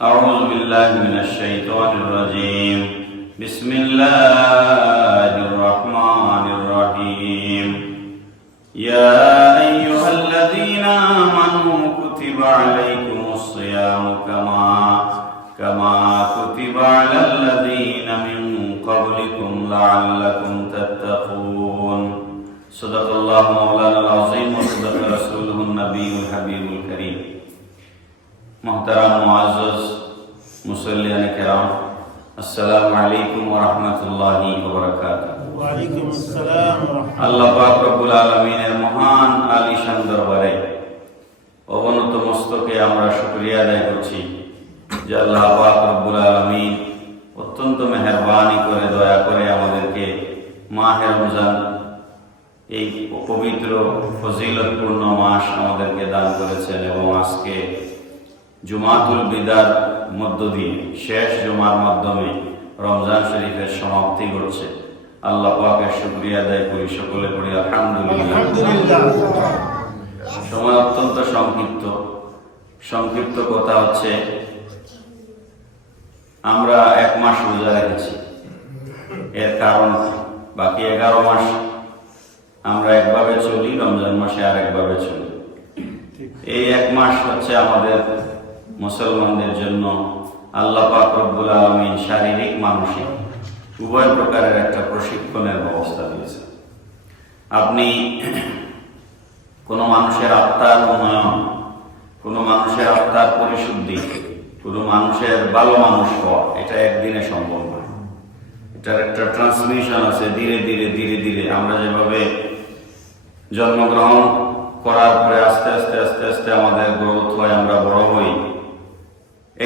أعوذ بالله من الشيطان الرجيم. بسم الله الرحمن الرحيم. يا أيها الذين آمنوا كتب عليكم الصيام كما كتب على الذين من قبلكم لعلكم تتقون. صدق الله مولانا العظيم وصدق رسوله النبي الحبيب الكريم. محترم معزز मुसल्लियान किराम, अस्सलामु अलैकुम व रहमतुल्लाहि व बाराकातुहू। ওয়ালাইকুম আসসালাম। আল্লাহ পাক রব্বুল আলামিনের মহান আলিশান দরবারে অবনত মস্তকে আমরা শুকরিয়া আদায় করছি যে আল্লাহ পাক রব্বুল আলামিন অত্যন্ত মেহেরবানি করে দয়া করে আমাদেরকে মাহে রমজান এই পবিত্র ফজিলতপূর্ণ মাস আমাদেরকে দান করেছেন এবং আজকে জুমাতুল বিদার মধ্য দিয়ে শেষ জুমার মাধ্যমে রমজান শরীফের সমাপ্তি ঘটছে। আল্লাহ পাকের শুকরিয়া আদায় করি, সকলে করি আলহামদুলিল্লাহ। সময় অত্যন্ত সংক্ষিপ্ত কথা হচ্ছে, আমরা এক মাস রোজা রেখেছি। এর কারণ বাকি 11 মাস আমরা একভাবে চলি, রমজান মাসে আরেকভাবে চলি। এই এক মাস হচ্ছে আমাদের মুসলমানদের জন্য আল্লাহ পাক রব্বুল আলামিন শারীরিক মানসিক উভয় প্রকারের একটা প্রশিক্ষণের ব্যবস্থা দিয়েছে। আপনি কোনো মানুষের আত্মার উন্নয়ন, কোনো মানুষের আত্মার পরিশুদ্ধি, কোনো মানুষের ভালো মানুষ হওয়া, এটা একদিনে সম্ভব নয়। এটার একটা ট্রান্সমিশন আছে, ধীরে ধীরে আমরা যেভাবে জন্মগ্রহণ করার পরে আস্তে আস্তে আমাদের গ্রোথ হয়, আমরা বড় হই।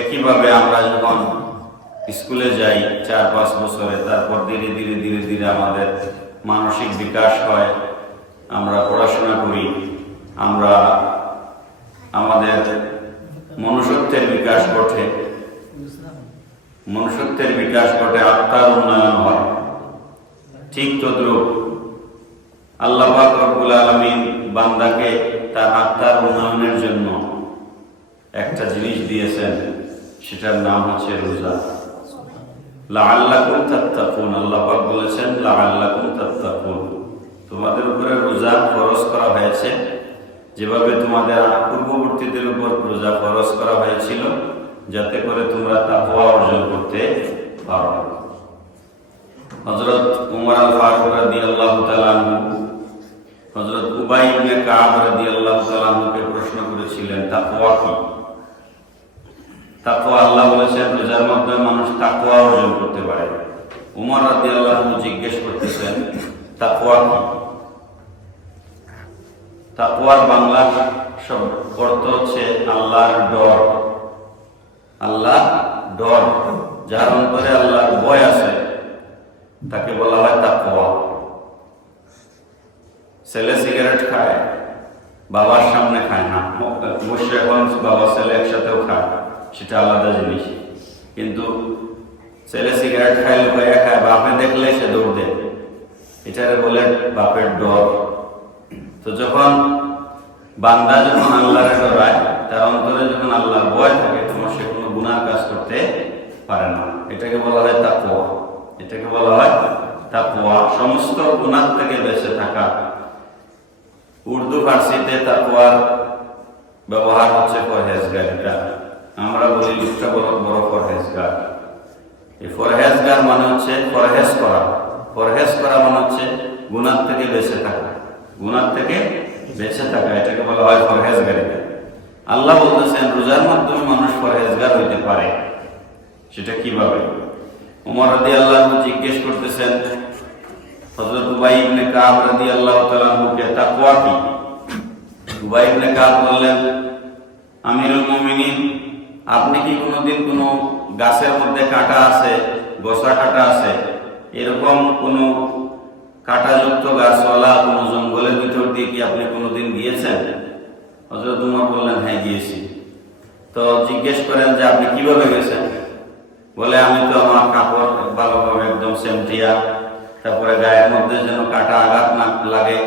একইভাবে আমরা যখন স্কুলে যাই 4-5 বছরে, তারপর ধীরে ধীরে আমাদের মানসিক বিকাশ হয়, আমরা পড়াশোনা করি, আমরা আমাদের মনুষ্যত্বের বিকাশ ঘটে, আত্মার উন্নয়ন হয়। ঠিক তদ্রূপ আল্লাহ পাক রব্বুল আলামিন বান্দাকে তার আত্মার উন্নয়নের জন্য একটা জিনিস দিয়েছেন, সেটার নাম হচ্ছে রোজা। লাআল্লাকুম তাত্তাকুন, আল্লাহ পাক বলেছেন লাআল্লাকুম তাত্তাকুন, তোমাদের উপরে রোজা ফরজ করা হয়েছে যেভাবে তোমাদের পূর্ববর্তীদের উপর রোজা ফরজ করা হয়েছিল, যাতে করে তোমরা তাকওয়া অর্জন করতে পারো। হযরত উমর আল ফারুক রাদিয়াল্লাহু তাআলা আনহু হযরত উবাই ইবনে কাব রাদিয়াল্লাহু তাআলা আনহুকে প্রশ্ন করেছিলেন, তাকওয়া কি? তাকওয়া, আল্লাহ বলেছেন রোজার মাধ্যমে মানুষ তাকওয়া অর্জন করতে পারে। উমর রাদিয়াল্লাহু আনহু জিজ্ঞেস করতেছেন, তাকওয়া কি? তাকওয়ার বাংলা অর্থ হচ্ছে আল্লাহর ডর। আল্লাহর ডর, যার অন্তরে আল্লাহর ভয় আছে তাকে বলা হয় তাকওয়া। ছেলে সিগারেট খায়, বাবার সামনে খায় না, অবশ্যই এখন বাবা ছেলে একসাথেও খায়, সেটা আলাদা জিনিস। কিন্তু ছেলে সিগারেট খায়, লুকাইয়া খায়, বাপে দেখলে সে দৌড় দেয়, এটারে বলে বাপের ডর। তো যখন বান্দা যখন আল্লাহরে ডরায়, তার অন্তরে যখন আল্লাহর ভয় থাকে, তখন সে কোনো গুনাহ কাজ করতে পারে না। এটাকে বলা হয় তাকওয়া। সমস্ত গুনাহ থেকে বেঁচে থাকা। উর্দু ফার্সিতে তাকওয়ার ব্যবহার হচ্ছে পরহেজগারিতা। আমরা বলি লোকটা বড় পরহেজগার। এই পরহেজগার মানে হচ্ছে পরহেজ করা মানে হচ্ছে গুনাহ থেকে বেঁচে থাকা, এটাকে বলা হয় পরহেজগারিতা। আল্লাহ বলতেছেন রোজার মাধ্যমে মানুষ পরহেজগার হইতে পারে। সেটা কিভাবে? ওমর রাদিয়াল্লাহু আনহু জিজ্ঞেস করতেছেন হযরত উবাই ইবনে কাব রাদিয়াল্লাহু তাআলা আনহুকে, তাকওয়া কি? উবাই ইবনে কাব বললেন, আমিরুল মুমিনিন, আপনি কি কোনোদিন কোনো গাছের মধ্যে কাঁটা আছে, গোছা কাঁটা আছে, এরকম কোনো কাঁটাযুক্ত গাছওয়ালা কোনো জঙ্গলের ভিতর দিয়ে কি আপনি কোনোদিন গিয়েছেন? হযরত উমর বললেন, হ্যাঁ গিয়েছি। তো জিজ্ঞেস করেন যে আপনি কিভাবে গেছেন? বলে, আমি তো আমার কাপড় ভালোভাবে একদম সেমটিয়া, তারপরে গায়ের মধ্যে যেন কাঁটা আঘাত না লাগে,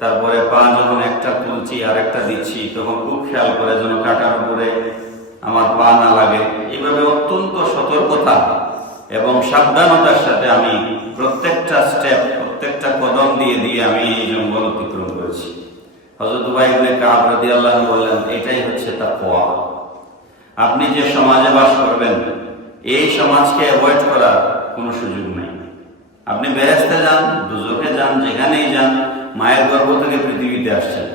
তারপরে পা যখন একটা তুলছি আর একটা দিচ্ছি তখন খুব খেয়াল করে যেন কাঁটার উপরে আমার পা না লাগে। এইভাবে অত্যন্ত সতর্কতা এবং সাবধানতার সাথে আমি প্রত্যেকটা স্টেপ, প্রত্যেকটা কদম দিয়ে দিয়ে আমি এই জঙ্গল অতিক্রম করেছি। হযরত উবাই ইবনে কাব রাদিয়াল্লাহু আনহু বললেন, এটাই হচ্ছে তাকওয়া। আপনি যে সমাজে বাস করবেন, এই সমাজকে অ্যাভয়েড করার কোনো সুযোগ নেই। আপনি বেহেশতে যান, দুজখে যান, যেখানেই যান, মায়ের গর্ভ থেকে পৃথিবীতে আসছেন।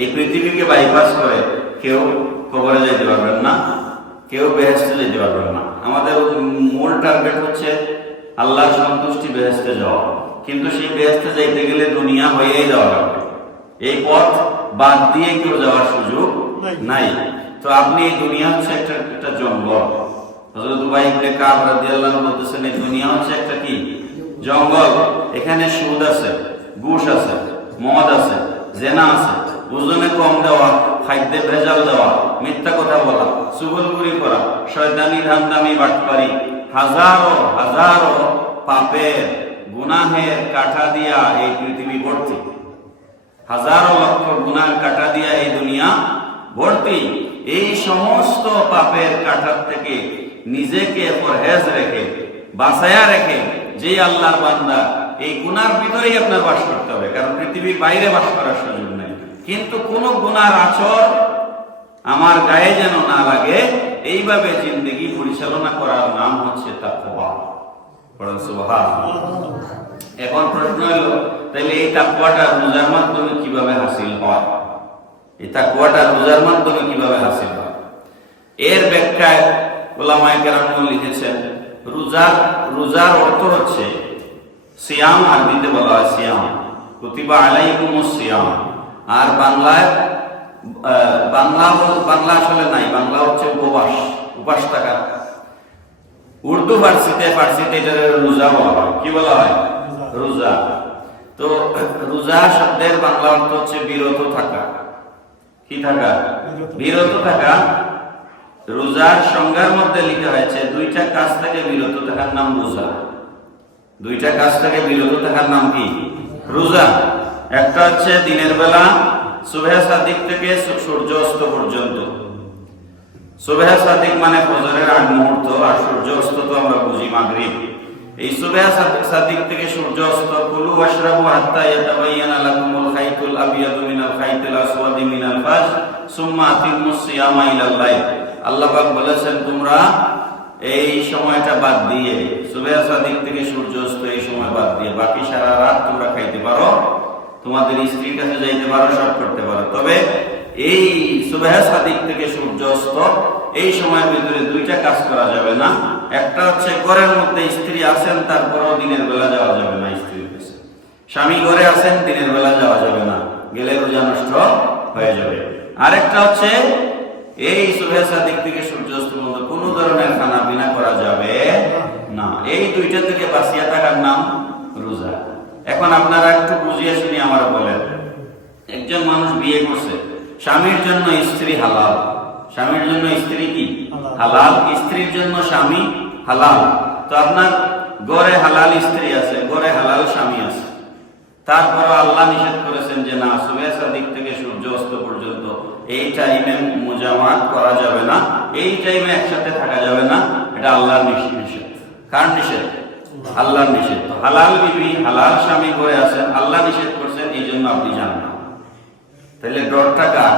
এই পৃথিবীকে বাইপাস করে কেউ কবরে যেতে পারবেন না, কেউ বেহেশতে যেতে পারবেন না। আমাদের মূল টার্গেট হচ্ছে আল্লাহর সন্তুষ্টি, বেহেশতে যাওয়া। কিন্তু সেই বেহেশতে যাইতে গেলে দুনিয়া হয়েই যাওয়া লাগবে। এই পথ বাদ দিয়ে কেউ যাওয়ার সুযোগ নাই। তো আপনি এই দুনিয়া হচ্ছে একটা জঙ্গল। হযরত উবাই ইবনে কাব রাদিয়াল্লাহু আনহু বলতেছেন, এই দুনিয়া হচ্ছে একটা কি জঙ্গল। এখানে সুদ আছে, ঘুষ আছে, মদ আছে, জেনা আছে, ওজনে কম দেওয়া, খাদ্যে ভেজাল দেওয়া, মিথ্যা কথা বলা, চুগলখুরি করা, শয়তানি ধান্দামি বাটপারি, হাজারো হাজারো পাপের গুনাহের কাঁটা দিয়া এই পৃথিবী ভর্তি। হাজারো লক্ষ গুনাহের কাঁটা দিয়া এই দুনিয়া ভর্তি। এই সমস্ত পাপের কাঁটার থেকে নিজেকে পরহেজ রেখে, বাঁচায়া রেখে, যে আল্লাহর বান্দা, এই গুনার ভিতরেই আপনার বাস করতে হবে, কারণ পৃথিবীর বাইরে বাস করার সুযোগ নেই। কিন্তু কোন গুনার আচর আমার গায়ে যেন না লাগে, এইভাবে জিন্দেগি পরিচালনা করার নাম হচ্ছে তাকওয়া। সুবহানাল্লাহ। এখন প্রশ্ন হলো, তাহলে এই তাকওয়াটা রোজার মাধ্যমে কিভাবে হাসিল হয়? এই তাকওয়াটা রোজার মাধ্যমে কিভাবে হাসিল হয়? এর ব্যাখ্যায় উলামায়ে কেরাম লিখেছেন, রোজার অর্থ হচ্ছে সিয়াম, আরবিতে বলা হয় সিয়াম, কুতিবা আলাইকুমুস সিয়াম। আর বাংলা আসলে নাই, বাংলা হচ্ছে উপবাস, উপাস থাকা। উর্দু ফার্সিতে এটা রোজা বলা হয়। কি বলা হয়? রোজা। তো রোজা শব্দের বাংলা অর্থ হচ্ছে বিরত থাকা। কি থাকা? বিরত থাকা। রোজার সংজ্ঞার মধ্যে লেখা হয়েছে, দুইটা কাজ থেকে বিরত থাকার নাম রোজা। দুইটা কাজ থেকে বিরত থাকার নাম কি? রোজা। একটা হচ্ছে দিনের বেলা সুবহে সাদিক থেকে সূর্য অস্ত পর্যন্ত। সুবহে সাদিক মানে ফজরের আগ মুহূর্ত, আর সূর্য অস্ত তো আমরা বুঝি মাগরিব। এই সুবহে সাদিক থেকে সূর্য অস্ত, কুলু ওয়াশরাবু হাত্তা ইয়াতাবায়ানা লাকুমুল খাইতুল আবিয়াদু মিনাল খাইতিল আসওয়াদি মিনাল ফাজর সুম্মা আতিমুস সিয়ামা ইলাল লাইল। আল্লাহ পাক বলেছেন, তোমরা এই সময়টা বাদ দিয়ে, সুবহে সাদিক থেকে সূর্য অস্ত এই সময় বাদ দিয়ে বাকি সারা রাত তোমরা খাইতে পারো, তোমাদের স্ত্রীর কাছে যাইতে পারো, সব করতে পারো। তবে এই সুবহে সাদিক থেকে সূর্য অস্ত এই সময়ের ভিতরে দুইটা কাজ করা যাবে না। একটা হচ্ছে ঘরের মধ্যে স্ত্রী আছেন, তারপরও দিনের বেলা যাওয়া যাবে না স্ত্রীর কাছে। স্বামী ঘরে আছেন, দিনের বেলা যাওয়া যাবে না, গেলে রোজা নষ্ট হয়ে যাবে। আরেকটা হচ্ছে এই সুবহে সাদিক থেকে সূর্য অস্ত পর্যন্ত কোনো ধরনের খানা পিনা করা যাবে না। এই দুইটা থেকে বাঁচিয়া থাকার নাম রোজা। এখন আপনারা একটু বুঝিয়ে শুনি আমার বলেন, একজন মানুষ বিয়ে করছে, স্বামীর জন্য স্ত্রী হালাল, স্বামীর জন্য স্ত্রী কি হালাল, স্ত্রীর জন্য স্বামী হালাল। তো আপনার ঘরে হালাল স্ত্রী আছে, ঘরে হালাল স্বামী আছে, তারপর আল্লাহ নিষেধ করেছেন যে না, সুবহে সাদিক থেকে সূর্য অস্ত পর্যন্ত এই টাইমে মুজামাত করা যাবে না, এই টাইমে একসাথে থাকা যাবে না। এটা আল্লাহর নিষেধ। কার নিষেধ? আল্লাহর নিষেধ। তো হালাল বিবি, হালাল স্বামী ঘরে আছেন, আল্লাহ নিষেধ করছেন, এই জন্য আপনি যান না। তাহলে ডরটা কার?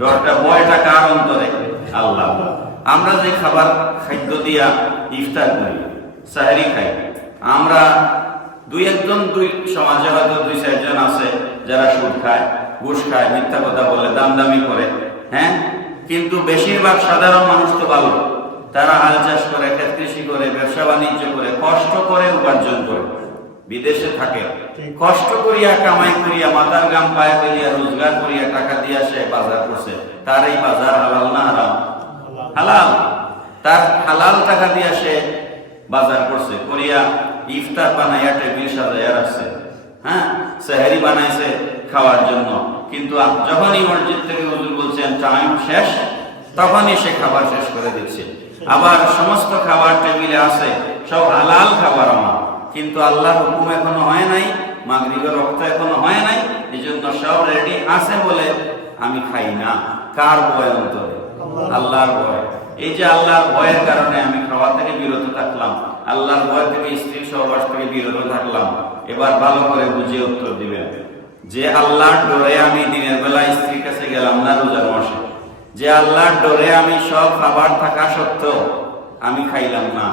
ডরটা, ভয়টা কার অন্তরে? আল্লাহ। আমরা যে খাদ্য দিয়া ইফতার করি, সাহরি খাই, আমরা দুই সমাজে হয়তো 2-4 জন আছে যারা সুদ খায়, ঘুষ খায়, মিথ্যা কথা বলে, দামদামি করে, হ্যাঁ। কিন্তু বেশিরভাগ সাধারণ মানুষ তো ভালো, তারা হাল চাষ করে, ক্ষেত কৃষি করে, ব্যবসা বাণিজ্য করে, কষ্ট করে উপার্জন করে, বিদেশে থাকে, কষ্ট করিয়া কামাই করিয়া মাথার গাম পায়ে ফেলিয়া রোজগার করিয়া টাকা দিয়া সে বাজার করছে। তার এই বাজার হালাল না হারাম? হালাল। তার হালাল টাকা দিয়া সে বাজার করছে, করিয়া ইফতার বানাইয়া টেবিল সাজাইয়া রাখছে, হ্যাঁ, সেহরি বানাইছে খাওয়ার জন্য। কিন্তু যখনই মসজিদ থেকে হুজুর বলছেন টাইম শেষ, তখনই সে খাবার শেষ করে দিচ্ছে। আবার সমস্ত খাবার টেবিলে আছে, সব হালাল খাবার আমার, কিন্তু আল্লাহর হুকুম এখনো হয় নাই, মাগরিবের রক্ত এখনো হয় নাই, এই জন্য সব রেডি আছে বলে আমি খাই না। কার ভয় অন্তরে? আল্লাহর ভয়। এই যে আল্লাহর ভয়ের কারণে আমি খাওয়া থেকে বিরত থাকলাম, আল্লাহর ভয় থেকে স্ত্রীর সহবাস থেকে বিরত থাকলাম। এবার ভালো করে বুঝিয়ে উত্তর দিবেন যে আল্লাহর ডরে আমি দিনের বেলা স্ত্রীর কাছে গেলাম না রোজার মাসে, যে আল্লাহর ডরে আমি সব খাবার থাকা সত্ত্বেও আমি খাইলাম না,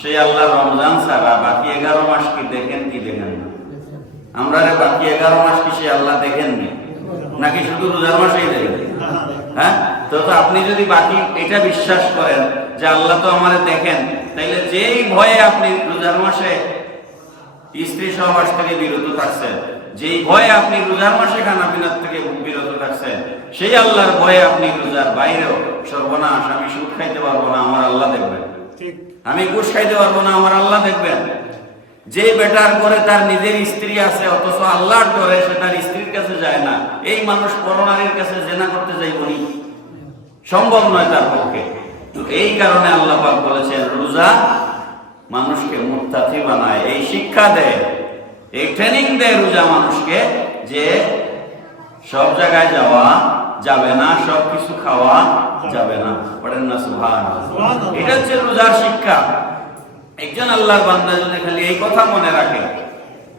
সেই আল্লাহ রমজান ছাড়া বাকি 11 মাস কি দেখেন কি দেখেন না? আমরা বাকি 11 মাস কি সে আল্লাহ দেখেননি নাকি শুধু রোজার মাসেই দেখেন? হ্যাঁ, তো আপনি যদি বাকি এটা বিশ্বাস করেন যে আল্লাহ তো আমাদের দেখেন, তাইলে যেই ভয়ে আপনি রোজার মাসে স্ত্রী সহবাস থেকে বিরত থাকছেন, যেই ভয়ে আপনি রোজার মাসে খানা পিনার থেকে বিরত থাকছেন, সেই আল্লাহর ভয়ে আপনি রোজার বাইরেও সর্বনাশ আমি সুদ খাইতে পারবো না আমার আল্লাহ দেখবেন, আমি ঘুষ খাইতে পারবো না আমার আল্লাহ দেখবেন। যে বেটার করে তার নিজের স্ত্রী আছে অথচ আল্লাহর ডরে সে তার স্ত্রীর কাছে যায় না, এই মানুষ পরনারীর কাছে জেনা করতে যাইবনি, সম্ভব নয় তার পক্ষে। তো এই কারণে আল্লাহ পাক বলেছেন রোজা মানুষকে মুত্তাকি বানায়, এই শিক্ষা দেয়, এই ট্রেনিং দেয় রোজা মানুষকে যে সব জায়গায় যাওয়া যাবে না, সব কিছু খাওয়া যাবে না। পড়েন না সুবহানাল্লাহ। এটা হচ্ছে রোজার শিক্ষা। একজন আল্লাহর বান্দা যদি খালি এই কথা মনে রাখে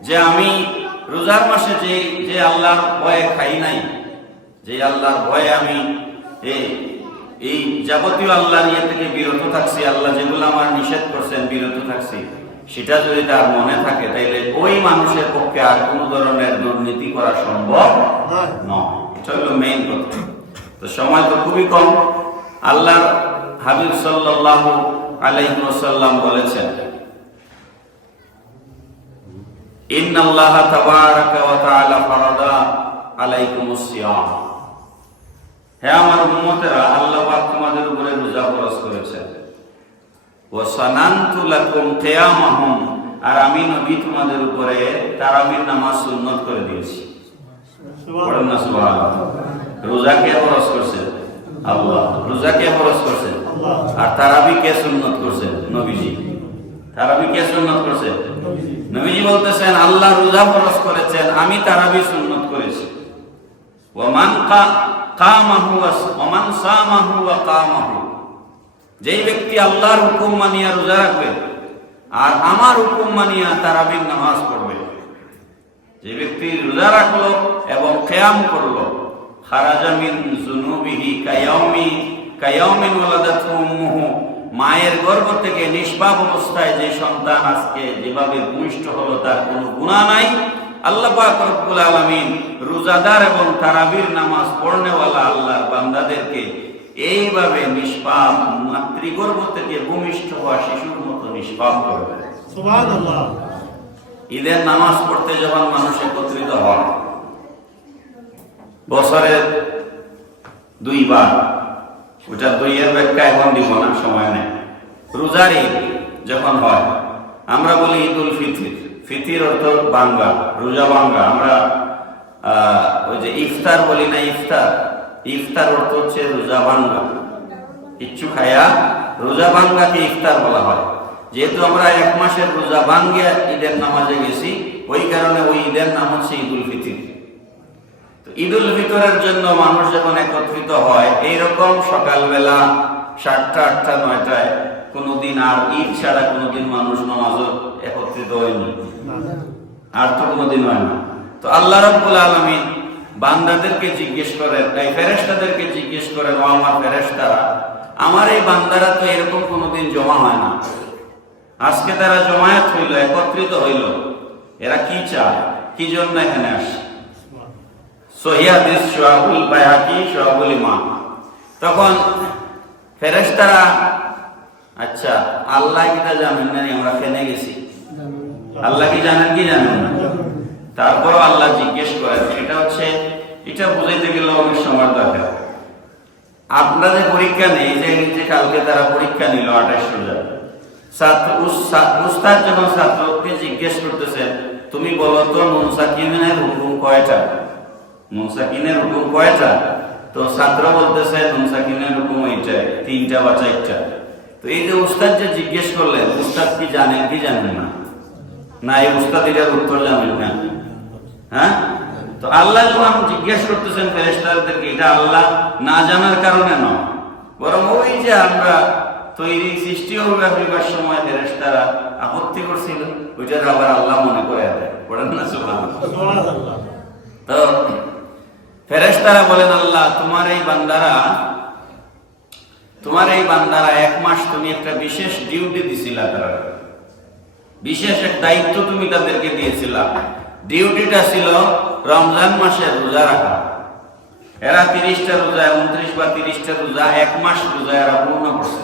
যে আমি রোজার মাসে যে আল্লাহর ভয়ে খাই নাই, যে আল্লাহর ভয়ে আমি এই যাবতীয় আল্লাহর ইয়ে থেকে বিরত থাকছি, আল্লাহ যেগুলো আমার নিষেধ করছেন বিরত থাকছি, সেটা যদি তার মনে থাকে তাইলে ওই মানুষের পক্ষে আর কোনো ধরনের দুর্নীতি করা সম্ভব নয়। এটা হলো মেইন কথা। তো সময় তো খুবই কম। আল্লাহর হাবিব সাল্লাল্লাহু আলাইহি ওয়াসাল্লাম বলেছেন ইন্নাল্লাহা তাবারাকা ওয়া তাআলা ফারাদা আলাইকুমুস সিয়াম। হে আমার উম্মতেরা, আল্লাহ পাক তোমাদের উপরে রোজা ফরজ করেছেন। ওয়া সানানতু লাকুম কিয়ামাহুম, আর আমি নবী তোমাদের উপরে তারাবির নামাজ সুন্নাত করে দিয়েছি। পড়েন না সুবহানাল্লাহ। রোজা কে ফরজ করেছেন? আল্লাহ। রোজা কে ফরজ করেছেন? আল্লাহ। আর তারাবি কে সুন্নাত করেছেন? নবীজি। তারাবি কে সুন্নাত করেছেন? নবীজি বলতেছেন আল্লাহ রোজা ফরজ করেছেন, আমি তারাবি সুন্নাত করেছি। ওয়া মান কামাহু ওয়া মান সামাহু ওয়া কামাহু, যেই ব্যক্তি আল্লাহর হুকুম মানিয়া রোজা রাখবে আর আমার হুকুম মানিয়া তারাবির নামাজ পড়বে, যে ব্যক্তি রোজা রাখলো এবং কিয়াম করলো, খারাজা মিন যুনুবিহি কায়াউমিন ওয়ালাদাতহু উম্মুহু, মায়ের গর্ভ থেকে নিষ্পাপ অবস্থায় যে সন্তান আজকে যেভাবে ভূমিষ্ঠ হলো তার কোনো গুনাহ নাই। আল্লাহ পাক রব্বুল আলামিন রোজাদার এবং তারাবির নামাজ পড়নেওয়ালা আল্লাহর বান্দাদেরকে এইভাবে নিষ্পাপ মাতৃগর্ভ থেকে ভূমিষ্ঠ হওয়া শিশুর মতো নিষ্পাপ করবে। সুবহানাল্লাহ। ঈদের নামাজ পড়তে যখন মানুষ একত্রিত হয় বছরের 2 বার, ওটা 2 এর ব্যাখ্যা এখন দিব না, সময় নেই। রোজার ঈদ যখন হয় আমরা বলি ঈদুল ফিতর। ফিতর অর্থ ভাঙ্গা, রোজা ভাঙ্গা। আমরা ওই যে ইফতার বলি না, ইফতার অর্থ হচ্ছে রোজা ভাঙ্গা, কিচ্ছু খায়া রোজা ভাঙ্গাকে ইফতার বলা হয়। যেহেতু আমরা 1 মাসের রোজা ভাঙ্গিয়া ঈদের নামাজে গেছি, ওই কারণে ওই ঈদের নাম হচ্ছে ঈদুল ফিতর। তো ঈদুল ফিতরের জন্য মানুষ যখন একত্রিত হয় এইরকম সকালবেলা 7টা 8টা 9টায়, কোনোদিন আর ঈদ ছাড়া কোনোদিন মানুষ নামাজও একত্রিত হয়নি, আর তো কোনোদিন হয় না। তো আল্লাহ রাব্বুল আলামিন বান্দাদেরকে জিজ্ঞেস করেন, এই ফেরেশতাদেরকে জিজ্ঞেস করেন, ও আমার ফেরেশতারা, আমার এই বান্দারা তো এরকম কোনোদিন জমা হয় না, আজকে তারা জমায়েত হইল, একত্রিত হইল, এরা কি চায়, কি জন্য এখানে আসে? সহিহ হাদিস শুআবুল বাইহাকি শুআবুল ঈমান। তখন ফেরেশতারা, আচ্ছা আল্লাহ কিটা জানেন না, আমরা কেনে গেছি, আল্লাহ কি জানেন কি জানেন না? তারপর আল্লাহ জিজ্ঞেস করেন। এটা বুঝাইতে গেলে অনেক সময় দরকার। আপনারা যে পরীক্ষা নেই, যে কালকে তারা পরীক্ষা নিল 28 রোজা, উস্তাদ যখন ছাত্রকে জিজ্ঞেস করতেছেন তুমি বলো তো নুন সাকিনের হুকুম কয়টা, নুন সাকিনের হুকুম কয়টা? তো ছাত্র বলতেছে নুন সাকিনের হুকুম এইটাই, 3টা বা 4টা। তো এই যে উস্তাদ যে জিজ্ঞেস করলেন, উস্তাদ কি জানেন কি জানেন না? না, এই উস্তাদ এটার উত্তর জানেন না। হ্যাঁ, তো আল্লাহ যখন জিজ্ঞেস করতেছেন ফেরেশতাদেরকে, এটা আল্লাহ না জানার কারণে নয়, বরং ওই যে আমরা তৈরি সৃষ্টি হইবার সময় ফেরেশতারা আপত্তি করছিল, ওইটার আবার আল্লাহ মনে করে দেয়। পড়েন না সুবহানাল্লাহ। তো ফেরেশতারা বলেন, আল্লাহ তোমার এই বান্দারা 1 মাস তুমি একটা বিশেষ ডিউটি দিছিলা, তারা বিশেষ এক দায়িত্ব তুমি তাদেরকে দিয়েছিলা। ডিউটিটা ছিল রমজান মাসে রোজা রাখা। এরা 30টা রোজা, 29 বা 30টা রোজা 1 মাস রোজা এরা পূর্ণ করছে।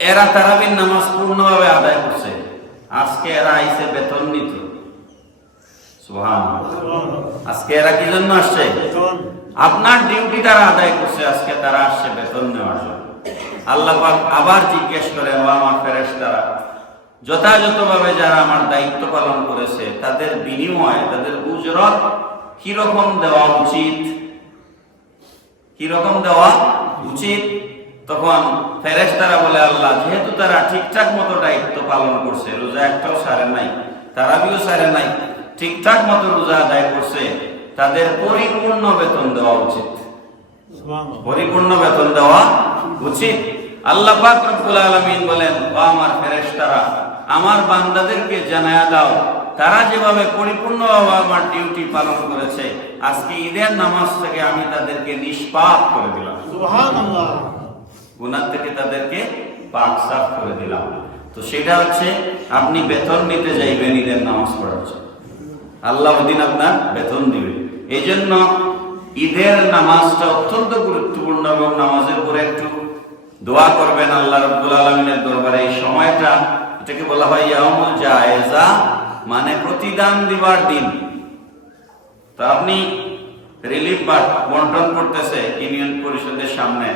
এরা তারাবির নামাজ পূর্ণভাবে আদায় করছে। আজকে এরা আইছে বেতন নিতে। সুবহানাল্লাহ। আজকে এরা কি জন্য আসছে? আপনার ডিউটি তারা আদায় করছে, আজকে তারা আসছে বেতন নেওয়ার জন্য। আল্লাহ পাক আবার জিজ্ঞেস করে, ও আমার ফেরেশতারা, যথাযথভাবে যারা আমার দায়িত্ব পালন করেছে তাদের বিনিময়, তাদের উজরত কিরকম দেওয়া উচিত? কিরকম দেওয়া উচিত? তখন ফেরেশতারা বলে, আল্লাহ যেহেতু তারা ঠিকঠাক মতো দায়িত্ব পালন করছে, রোজা একটাও ছাড়ে নাই, তারাবিও ছাড়ে নাই, ঠিকঠাক মতো রোজা আদায় করছে, তাদের পরিপূর্ণ বেতন দেওয়া উচিত। পরিপূর্ণ বেতন দেওয়া উচিত। আল্লাহ পাক রব্বুল আলামিন বলেন, ও আমার ফেরেশতারা, আমার বান্দাদেরকে জানায়া দাও, তারা যেভাবে পরিপূর্ণভাবে আমার ডিউটি পালন করেছে, আজকে ঈদের নামাজ থেকে আমি তাদেরকে নিষ্পাপ করে দিলাম। সুবহানাল্লাহ। গুনাহ থেকে তাদেরকে পাক সাফ করে দিলাম। তো সেটা হচ্ছে আপনি বেতন নিতে যাইবেন ঈদের নামাজ পড়ার জন্য, আল্লাহ ওদিন আপনার বেতন দিবে। এই জন্য ঈদের নামাজটা অত্যন্ত গুরুত্বপূর্ণ এবং নামাজের পরে একটু দোয়া করবেন আল্লাহ রাব্বুল আলামিনের দরবারে। এই সময়টা, এটাকে বলা হয় ইয়াউমুল জায়েজা, মানে প্রতিদান দিবার দিন। তো আপনি রিলিফ বন্টন করতেছে ইউনিয়ন পরিষদের সামনে,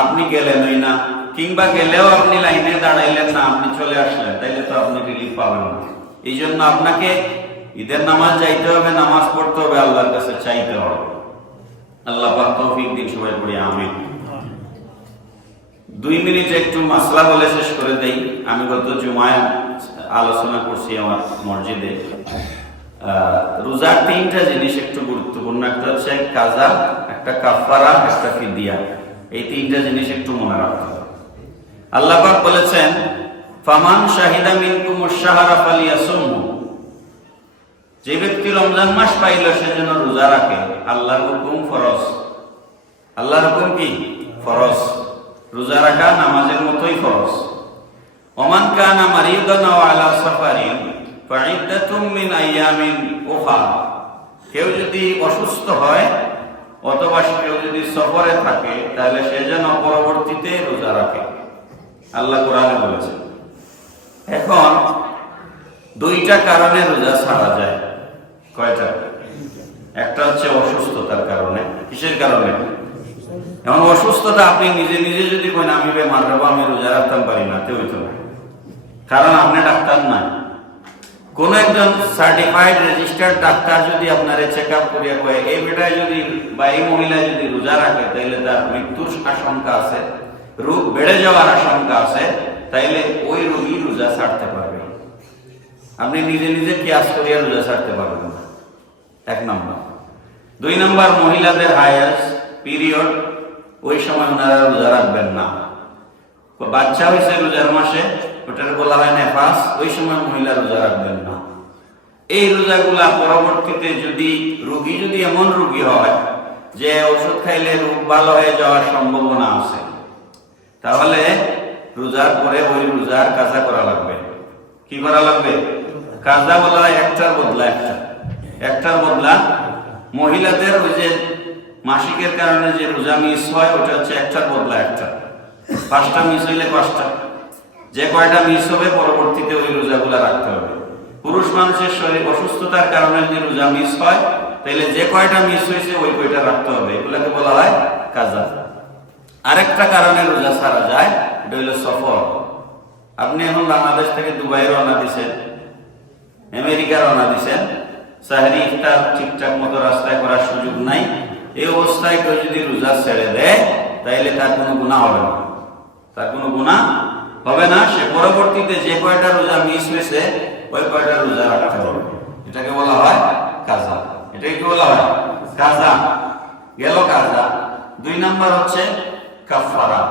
আপনি গেলেন ওই না, কিংবা গেলেও আপনি লাইনে দাঁড়াইলেন না, আপনি চলে আসলেন, তাইলে তো আপনি রিলিফ পাবেন না। এই জন্য আপনাকে ঈদের নামাজ যাইতে হবে, নামাজ পড়তে হবে, আল্লাহর কাছে চাইতে হবে। আল্লাহ পাক তৌফিক দিন। সবাই পড়ি আমিন। 2 মিনিট একটু মাসলা বলে শেষ করে দেই। আমি গত জুমায় আলোচনা করছি আমার মসজিদে, রোজার 3টা জিনিস একটু গুরুত্বপূর্ণ। একটা হচ্ছে কাজা, একটা কাফারা, একটা ফিদিয়া। এই 3টা জিনিস একটু মনে রাখতে হবে। আল্লাহ পাক বলেছেন, ফামান শাহিদা মিনকুমুশ শাহরা ফালিয়াসুমহু, যে ব্যক্তি রমজান মাস পাইল সে যেন রোজা রাখে। আল্লাহর হুকুম ফরজ। আল্লাহর হুকুম কি? ফরজ। রোজা রাখা নামাজের মতোই ফরজ। ওমান কানা মারিদান আও আলা সাফারিন ফাইদ্দাতুম মিন আইয়ামিন উখরা, কেউ যদি অসুস্থ হয় অথবা কেউ যদি সফরে থাকে, তাহলে সে যেন পরবর্তীতে রোজা রাখে। আল্লাহ কোরআনে বলেছেন। এখন 2টা কারণে রোজা ছাড়া যায়। কয়টা? একটা হচ্ছে অসুস্থতার কারণে। কিসের কারণে? এমন অসুস্থতা আপনি নিজে নিজে যদি কইন আমি বেমার হব, আমি রোজা রাখতে পারি না, তে হইতো না, কারণ আপনি ডাক্তার না। কোন একজন সার্টিফাইড রেজিস্টার্ড ডাক্তার যদি আপনারে চেক আপ করিয়া কয় এই বেটায় যদি বা এই মহিলা যদি রোজা রাখে তাইলে তার মৃত্যুর আশঙ্কা আছে, রোগ বেড়ে যাওয়ার আশঙ্কা আছে, তাইলে ওই রোগী রোজা ছাড়তে পারবে। আপনি নিজে নিজে কিয়াস করিয়া রোজা ছাড়তে পারবেন না, 1 নম্বর। 2 নম্বর, মহিলাদের হায়াস পিরিয়ড, ওই সময় ওনারা রোজা রাখবেন না। বাচ্চা হয়েছে রোজার মাসে, ওটার বলা হয় নেফাস, ওই সময় মহিলা রোজা রাখবেন না। এই রোজাগুলা পরবর্তীতে যদি রোগী যদি এমন রোগী হয় যে ওষুধ খাইলে রোগ ভালো হয়ে যাওয়ার সম্ভাবনা আছে, তাহলে রোজার পরে ওই রোজার কাজা করা লাগবে। কি করা লাগবে? কাজা বলা হয় একটার বদলা একটা, একটার বদলা। মহিলাদের ওই যে মাসিকের কারণে যে রোজা মিস হয়, ওটা হচ্ছে একটার বদলা একটা। 5টা মিস হইলে 5টা, যে কয়টা মিস হবে পরবর্তীতে ওই রোজাগুলা রাখতে হবে। পুরুষ মানুষের শরীর অসুস্থতার কারণে যদি রোজা মিস হয়, তাহলে যে কয়টা মিস হয়েছে ওই কয়টা রাখতে হবে। এগুলাকে বলা হয় কাজা। আরেকটা কারণে রোজা ছাড়া যায়, এটা হলো সফর। আপনি এখন বাংলাদেশ থেকে দুবাই রওনা দিছেন, আমেরিকা রওনা দিছেন, সাহরি ইফতার ঠিকঠাক মতো রাস্তায় করার সুযোগ নাই। এই অবস্থায় কেউ যদি রোজা ছেড়ে দেয় তাইলে তার কোনো গুনাহ হবে না, তার কোনো গুনাহ হবে না। সে পরবর্তীতে যে কয়টা রোজা মিস হয়েছে ওই কয়টা রোজা রাখতে হবে। এটাকে বলা হয় কাজা। এটাকে কি বলা হয়? কাজা। গেল কাজা। 2 নম্বর হচ্ছে কাফারা।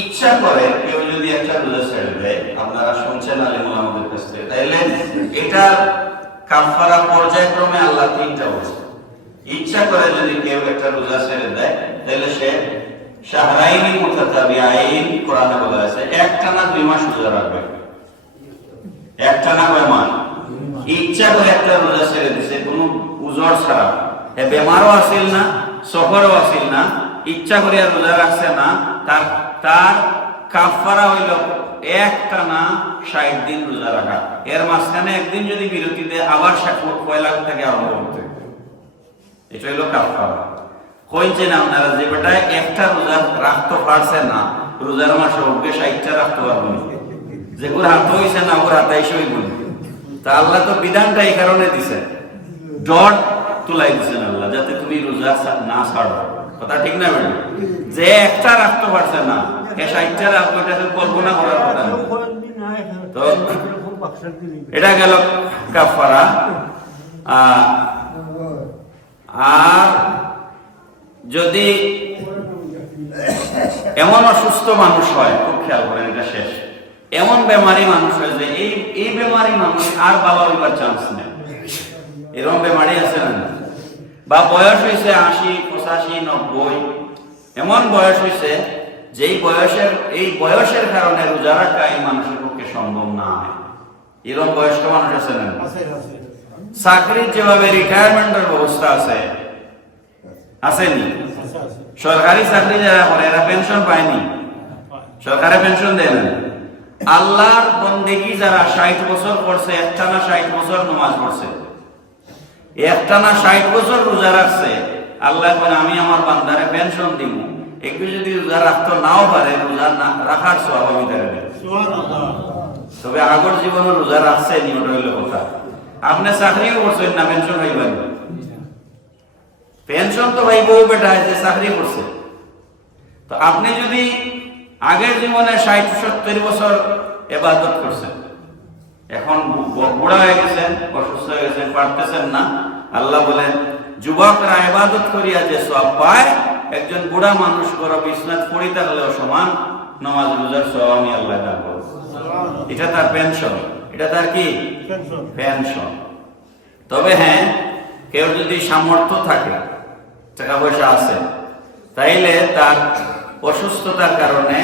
ইচ্ছা করে কেউ যদি একটা রোজা ছেড়ে দেয়, আপনারা শুনছেন আলিম ওলামাদের কাছ থেকে, তাইলে এটা কাফারা পর্যায়ক্রমে আল্লাহ তিনটা বলছে। ইচ্ছা করে যদি কেউ একটা রোজা ছেড়ে দেয়, তাহলে সে শাহরাইনি মুতাতাবিআইন, কোরআনে বলা আছে একটানা 2 মাস রোজা রাখবে। একটানা কয় মাস? ইচ্ছা করে একটা রোজা ছেড়ে দিছে কোনো উজর ছাড়া, এ বেমারও আসিল না, সফরও আসিল না, ইচ্ছা করে রোজা রাখছে না, তার কাফারা হইল একটানা 60 দিন রোজা রাখা। এর মাঝখানে একদিন যদি বিরতি দেয়, আবার পয়লা থেকে আরম্ভ করতে, এটা হইল কাফারা। কইছে না আপনারা যে বেটায় একটা রোজা রাখতে পারছে না, রোজার মাসে ওকে 60টা রাখতে পারবেন, যে ওর হাতে হইছে না ওর হাতে এসে হইব। তা আল্লাহ তো বিধানটা এই কারণে দিছে, ডট তুলাই দিছেন আল্লাহ, যাতে তুমি রোজা না ছাড়ো। কথা ঠিক না বেটা? যে একটা রাখতে পারছে না, এ 60টা রাখবো, এটা কল্পনা করার কথা না। তো এটা গেল কাফারা। আর যদি এমন অসুস্থ মানুষ হয়, খুব খেয়াল করেন, এটা শেষ, এমন বেমারি মানুষ হয় যে এই বেমারি মানুষ আর ভালো হইবার চান্স নেই, এরকম বেমারি আছে না? বা বয়স হয়েছে 80, 85, 90, এমন বয়স হয়েছে যে এই বয়সের কারণে রোজা রাখা এই মানুষের পক্ষে সম্ভব না। এরকম বয়স্ক মানুষ আছে না? চাকরির যেভাবে রিটায়ারমেন্টের ব্যবস্থা আছে, আসেনি? সরকারি চাকরি যারা করে এরা পেনশন পায়নি, সরকারে পেনশন দেয় না। আল্লাহর বন্দেগী যারা 60 বছর করছে, একটানা 60 বছর নামাজ পড়ছে, একটানা 60 বছর রোজা রাখছে, আল্লাহ বলে আমি আমার বান্দারে পেনশন দিব। একটু যদি রোজা রাখতে নাও পারে, রোজা না রাখার সওয়াব আমি তাকে দেব। তবে আগর জীবনে রোজা রাখছে নি, ওটা হইল কথা। আপনি চাকরিও করছেন না, পেনশন হইবেন? পেনশন তো ভাই বউ বেটা যে চাকরি করছে। তো আপনি যদি আগের জীবনে 60-70 বছর ইবাদত করছেন, এখন বুড়া হয়ে গেছেন, অসুস্থ হয়ে গেছেন, পারতেছেন না, আল্লাহ বলেন যুবকরা ইবাদত করিয়া যে সওয়াব পায়, একজন বুড়া মানুষ বড় বিছনাত পড়ে থাকলেও সমান নামাজ রোজার সওয়াব আমি আল্লাহ দান করব। এটা তার পেনশন, এটা তার কি পেনশন। তবে হ্যাঁ, কেউ যদি সামর্থ্য থাকে, টাকা পয়সা আছে, তাইলে তার অসুস্থতার কারণে,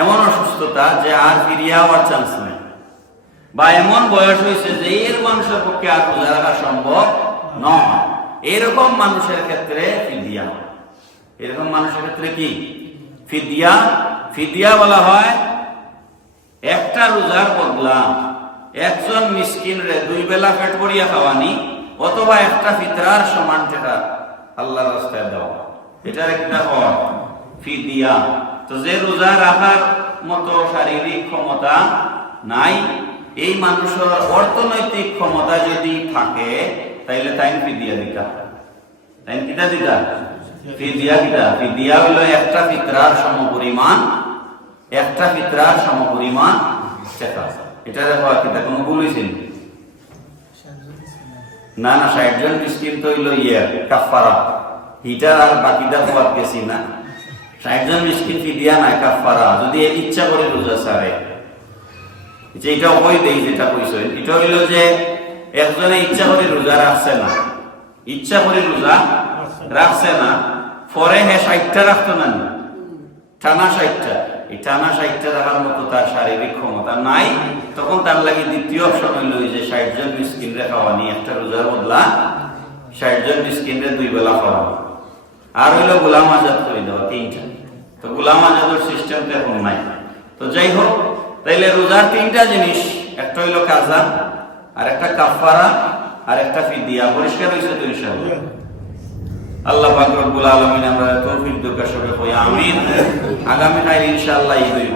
এমন অসুস্থতা যে আর ফিরিয়ে যাওয়ার চান্স নেই, বা এমন বয়স হয়েছে যে এর মানুষের পক্ষে আর রোজা রাখা সম্ভব নয়, এরকম মানুষের ক্ষেত্রে ফিদিয়া। এরকম মানুষের ক্ষেত্রে কি ফিদিয়া? ফিদিয়া বলা হয় একটা রোজার বদলা একজন মিসকিনরে 2 বেলা পেট ভরিয়া খাওয়ানি, অথবা একটা ফিতরার সমান টাকা আল্লাহর রাস্তায় দেওয়া, এটার একটা হয় ফিদিয়া। তো যে রোজা রাখার মতো শারীরিক ক্ষমতা নাই, এই মানুষের অর্থনৈতিক ক্ষমতা যদি থাকে, তাইলে তাই ফিদিয়া দিতা। তাই কিটা দিতা? ফিদিয়া দিতা। ফিদিয়া হলো একটা ফিতরার সমপরিমাণ, একটা ফিতরার সমপরিমাণ টাকা। এটা দেখো কিটা কোনো ভুল হইছে না? না, 60 জন মিসকিন তো হইলো কাফারা, হিটার আর বাকিটা তো বাদ গেছি না। 60 জন মিসকিন ফিদিয়া নাই, কাফারা। যদি ইচ্ছা করে রোজা ছাড়ে, যেটা ওই দেই, যেটা কইছেন, এটা হইল যে একজনে ইচ্ছা করে রোজা রাখছে না, ইচ্ছা করে রোজা রাখছে না, পরে হ্যাঁ 60টা রাখতো না, টানা 60টা, এই টানা 60টা রাখার মতো তার শারীরিক ক্ষমতা নাই, তখন তার লাগে দ্বিতীয় অপশন হইল যে 60 জন মিসকিনরে খাওয়ানি, একটা রোজার বদলা 60 জন মিসকিনরে 2 বেলা খাওয়ানি। আর হইল গোলাম আজাদ করে দেওয়া, 3টা। তো গোলাম আজাদের সিস্টেম তো এখন নাই। তো যাই হোক, তাইলে রোজার 3টা জিনিস, একটা হইল কাজা, আর একটা কাফারা, আর একটা ফিদিয়া। পরিষ্কার হয়েছে তো ইনশাআল্লাহ? আল্লাহ পাক রব্বুল আলামিন আমরা তৌফিক দিক সবে কই আমিন। আগামী কাল ইনশাআল্লাহ ঈদ হইব।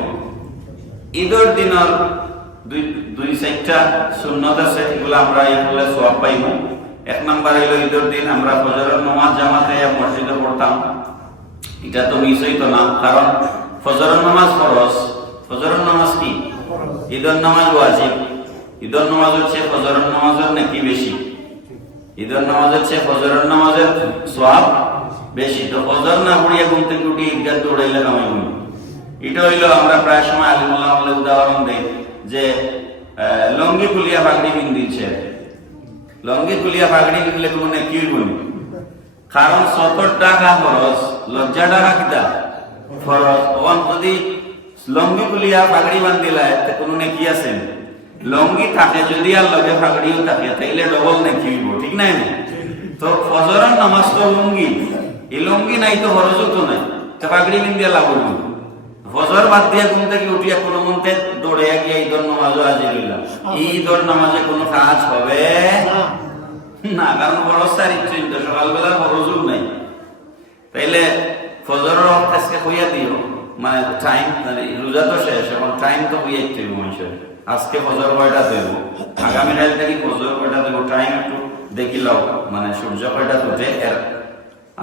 ঈদের দিনের 2-4টা সুন্নাত আছে, এগুলো আমরা এগুলা সওয়াব পাইব। 1 নাম্বার হইল ঈদের দিন আমরা ফজরের নামাজ জামাতে মসজিদে পড়তাম। এটা তো মিস হইতো না, কারণ ফজরের নামাজ ফরজ। ফজরের নামাজ কি? ঈদের নামাজ ওয়াজিব। ঈদের নামাজ হচ্ছে ফজরের নামাজের নেকি বেশি, ঈদের নামাজ হচ্ছে ফজরের নামাজের সওয়াব বেশি তো ফজর না পড়িয়া ঘুম থেকে উঠে ঈদগাহ দৌড়াইলে কামাই হইল। এটা হইলো আমরা প্রায় সময় আলিমুল্লাহ আমলের উদাহরণ দেই যে লঙ্গি খুলিয়া পাগড়ি পিন্দিছে, লঙ্গি খুলিয়া পাগড়ি পিনলে কোনো নেকি হইব না, কারণ 70 টাকা খরচ, লজ্জা টাকা কিতা খরচ। ওখান যদি লঙ্গি খুলিয়া পাগড়ি বান্ধিলায় কোনো নেকি আছে? লঙ্গি থাকে যদি আর লগে পাগড়িও থাকে তাইলে ডবল নেকি হইব, ঠিক নাই না? তো ফজরের নামাজ তো লুঙ্গি, এই লুঙ্গি নাই তো খরচও তো নাই, তো পাগড়ি পিন্দিয়া লাভ হইব। ফজর বাদ দিয়ে ঘুম থেকে উঠিয়া কোনো মন্ত্রে দৌড়ে গিয়ে ঈদর নামাজও হাজির হইলাম, ঈদর নামাজে কোনো কাজ হবে না, কারণ খরচ তার ইচ্ছে সকালবেলা খরচও নাই। তাইলে ফজরের আজকে হইয়া দিও, মানে টাইম, রোজা তো শেষ, এখন টাইম তো হইয়া দিতে মানুষের। আজকে ফজর কয়টা দেব, আগামীকাল থেকে ফজর কয়টা দেব, টাইম একটু দেখি লাও, মানে সূর্য কয়টা উঠে এর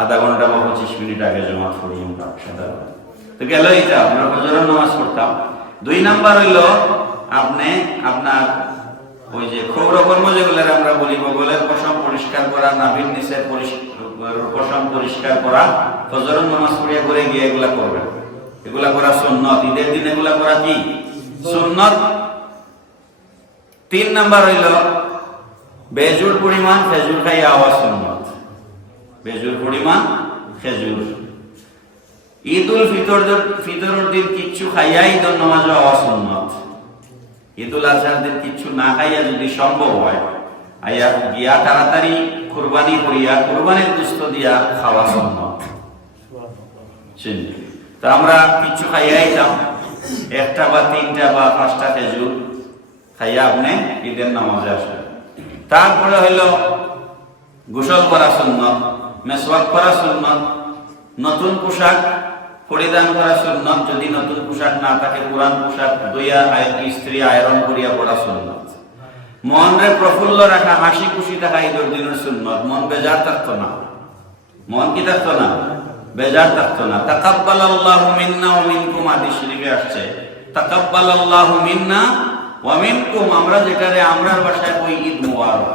আধা ঘন্টা বা 25 মিনিট আগে জমা করি আমরা সাধারণত। তো গেল এটা আমরা ফজরের নামাজ পড়তাম। 2 নাম্বার হইল আপনি আপনার ওই যে ক্ষৌরকর্ম যেগুলো আমরা বলি, বগলের পশম পরিষ্কার করা, নাভির নিচের পশম পরিষ্কার করা, ফজরের নামাজ পড়িয়া করে গিয়ে এগুলা করবেন। এগুলা করা সুন্নত, ঈদের দিন এগুলা করা কি সুন্নত। 3 নাম্বার হইল বেজুর পরিমাণ খেজুর খাইয়া আওয়াজ সুন্নত, বেজুর পরিমাণ খেজুর। ঈদুল ফিতরের দিন কিচ্ছু খাইয়া ঈদের নামাজ হওয়া সুন্নত। ঈদুল আজহার দিন কিচ্ছু না খাইয়া যদি সম্ভব হয় আইয়া গিয়া তাড়াতাড়ি কুরবানি করিয়া কুরবানির গোশত দিয়া খাওয়া সুন্নত। তো আমরা কিচ্ছু খাইয়া আইতাম, 1টা বা 3টা বা 5টা খেজুর খাইয়া আপনি ঈদের নামাজে আসবেন। তারপরে হইল গোসল করা সুন্নত, মেসওয়াক করা সুন্নত, নতুন পোশাক পরিধান করা সুন্নত, যদি নতুন পোশাক না থাকে পুরান পোশাক ধুইয়া ইস্ত্রি আয়রন করিয়া পড়া সুন্নত। মনরে প্রফুল্ল রাখা, হাসি খুশি থাকা ঈদের দিনের সুন্নত। মন বেজার থাকতো না, মন কি থাকতো না, বেজার থাকতো না। তাকাব্বালাল্লাহু মিন্না ওয়া মিনকুম হাদিস শরীফে আসছে, তাকাব্বালাল্লাহু মিন্না ওয়া মিনকুম, আমরা যেটারে আমরার ভাষায় কই ঈদ মুবারক,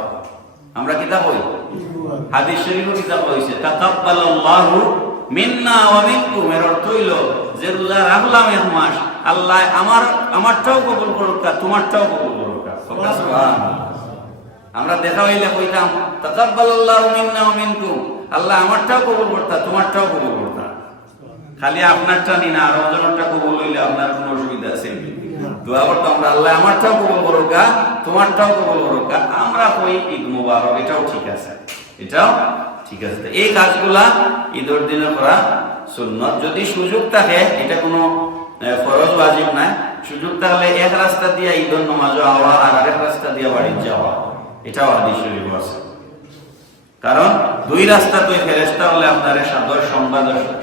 আমরা কিতা কই, হাদিস শরীফে কিতা কইছে তাকাব্বালাল্লাহু মিন্না ওয়া মিনকুম। এর অর্থ হইল যে রোজা রাখলাম এক মাস, আল্লাহ আমারটাও কবুল করুক, তোমারটাও কবুল করুক। সুবহানাল্লাহ। আমরা দেখা হইলে কইতাম তাকাব্বালাল্লাহু মিন্না ওয়া মিনকুম, আল্লাহ আমারটাও কবুল করতা, তোমারটাও কবুল করতা। খালি আপনারটা নি না, আর অন্যটা কবুল হইলে আপনার কোনো অসুবিধা আছে? দোয়া করতাম আমরা আল্লাহ আমারটাও কবুল করুক, তোমারটাও কবুল করুক। আমরা কই ঈদ মুবারক, এটাও ঠিক আছে, এটাও ঠিক আছে। এই কাজগুলা ঈদের দিনে করা সুন্নত। যদি সুযোগ থাকে, এটা কোনো ফরজ ওয়াজিব না, সুযোগ থাকলে এক রাস্তা দিয়ে ঈদের নামাজ হওয়া আর আরেক রাস্তা দিয়ে বাড়ি যাওয়া, এটাও হাদিস শরীফে আছে। কারণ 2 রাস্তা তো ফেরেশতা হলে আপনার সাদর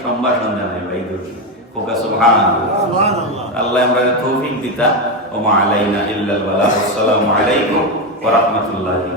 সম্ভাষণ জানাইবে ঈদের দিন। সুবহানাল্লাহ। আল্লাহ আমাদের তৌফিক দিতা। ওয়া মা আলাইনা ইল্লাল বালাগ। আসসালামু আলাইকুম ওয়া রাহমাতুল্লাহি।